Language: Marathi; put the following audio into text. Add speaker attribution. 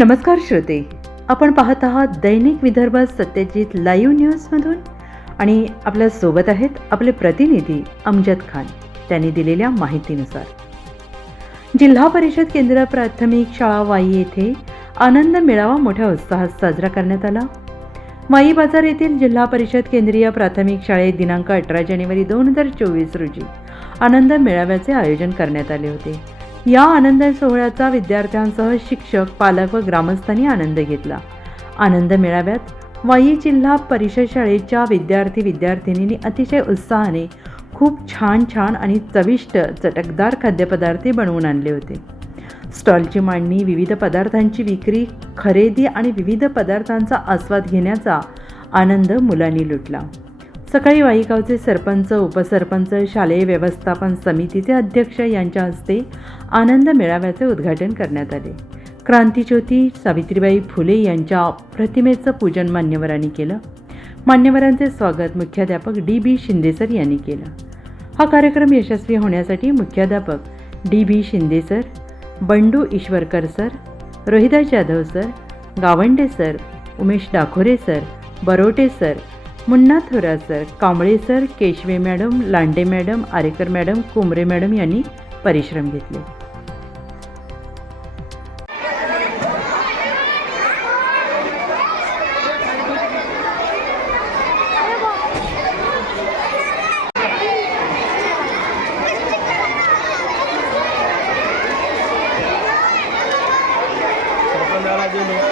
Speaker 1: नमस्कार श्रोते. आपण पाहत आहात दैनिक विदर्भ सत्यजित लाईव्ह न्यूजमधून आणि आपल्यासोबत आहेत आपले प्रतिनिधी अमजद खान. त्यांनी दिलेल्या माहितीनुसार. जिल्हा परिषद केंद्र प्राथमिक शाळा वाई येथे आनंद मेळावा मोठ्या उत्साहात साजरा करण्यात आला. वाई बाजार येथील जिल्हा परिषद केंद्रीय प्राथमिक शाळेत दिनांक अठरा जानेवारी दोन हजार चोवीस रोजी आनंद मेळाव्याचे आयोजन करण्यात आले होते. या आनंद सोहळ्याचा विद्यार्थ्यांसह शिक्षक पालक व ग्रामस्थांनी आनंद घेतला. आनंद मेळाव्यात वाई जिल्हा परिषद शाळेच्या विद्यार्थी विद्यार्थिनींनी अतिशय उत्साहाने खूप छान छान आणि चविष्ट चटकदार खाद्यपदार्थ बनवून आणले होते. स्टॉलची मांडणी विविध पदार्थांची विक्री खरेदी आणि विविध पदार्थांचा आस्वाद घेण्याचा आनंद मुलांनी लुटला. सकाळी वाईगावचे सरपंच उपसरपंच शालेय व्यवस्थापन समितीचे अध्यक्ष यांच्या हस्ते आनंद मेळाव्याचे उद्घाटन करण्यात आले. क्रांतीज्योती सावित्रीबाई फुले यांच्या प्रतिमेचं पूजन मान्यवरांनी केलं. मान्यवरांचे स्वागत मुख्याध्यापक डी बी शिंदेसर यांनी केलं. हा कार्यक्रम यशस्वी होण्यासाठी मुख्याध्यापक D B Shinde sir Bandu Ishwarkar sir Rohidas Jadhav sir Gawande sir Umesh Dakhore sir Barote sir Munna Thora sir Kamble sir Keshave madam Lande madam Arekar madam Kumbre madam यांनी परिश्रम घेतले.
Speaker 2: सरपंचाला